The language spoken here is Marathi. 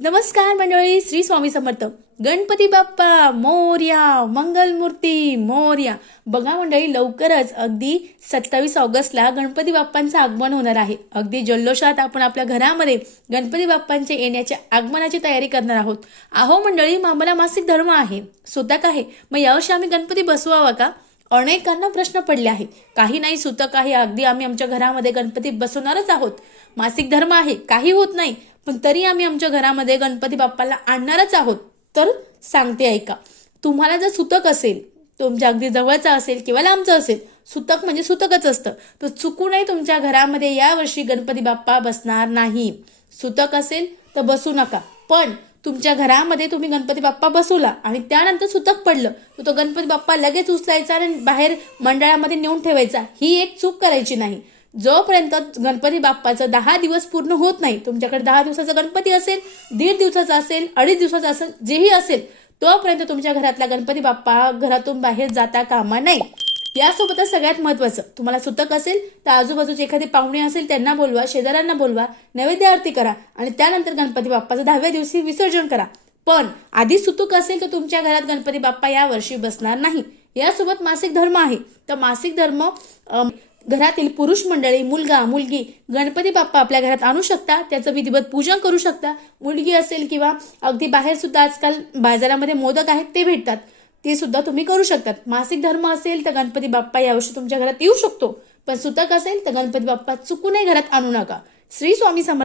नमस्कार मंडळी श्री स्वामी समर्थ. गणपती बाप्पा मोर्या मंगलमूर्ती मोर्या. बघा मंडळी लवकरच अगदी सत्तावीस ऑगस्टला गणपती बाप्पांचं आगमन होणार आहे. अगदी जल्लोषात आपण आपल्या घरामध्ये गणपती बाप्पांचे येण्याच्या आगमनाची तयारी करणार आहोत. अहो मंडळी आम्हाला मासिक धर्म आहे. सुतक आहे. मग यावर्षी आम्ही गणपती बसवावा का? अनेकांना प्रश्न पडले आहे काही नाही सुतक आहे. अगदी आम्ही आमच्या घरामध्ये गणपती बसवणारच आहोत. मासिक धर्म आहे. काही होत नाही. पण तरी आम्ही आमच्या घरामध्ये गणपती बाप्पाला आणणारच आहोत. तर सांगते ऐका. तुम्हाला जर सुतक असेल तुमच्या अगदी जवळचा असेल किंवा लांबचं असेल सुतक म्हणजे सुतकच असतं. तर चुकूनही तुमच्या घरामध्ये यावर्षी गणपती बाप्पा बसणार नाही. सुतक असेल तर बसू नका. पण तुमच्या घरामध्ये तुम्ही गणपती बाप्पा बसवला आणि त्यानंतर सुतक पडलं तर तो गणपती बाप्पा लगेच उचलायचा आणि बाहेर मंडळामध्ये नेऊन ठेवायचा. ही एक चूक करायची नाही. जोपर्यंत गणपती बाप्पाचं दहा दिवस पूर्ण होत नाही तुमच्याकडे दहा दिवसाचा गणपती असेल दीड दिवसाचा असेल अडीच दिवसाचा असेल जेही असेल तोपर्यंत तुमच्या घरातला गणपती बाप्पा घरातून बाहेर जाता कामा नाही. यासोबतच सगळ्यात महत्वाचं तुम्हाला सुतक असेल तर आजूबाजूचे एखादे पाहुणे असेल त्यांना बोलवा शेजाऱ्यांना बोलवा नैवेद्य आरती करा आणि त्यानंतर गणपती बाप्पाचं दहाव्या दिवशी विसर्जन करा. पण आधी सुतूक असेल तर तुमच्या घरात गणपती बाप्पा या वर्षी बसणार नाही. यासोबत मासिक धर्म आहे. तर मासिक धर्म घरातील पुरुष मंडळी मुलगा मुलगी गणपती बाप्पा आपल्या घरात आणू शकता. त्याचं विधिवत पूजन करू शकता. मुलगी असेल किंवा अगदी बाहेर सुद्धा आजकाल बाजारामध्ये मोदक आहेत ते भेटतात. ते सुद्धा तुम्ही करू शकतात. मासिक धर्म असेल तर गणपती बाप्पा यावर्षी तुमच्या घरात येऊ शकतो. पण सुतक असेल तर गणपती बाप्पा चुकूनही घरात आणू नका. श्री स्वामी समर्थ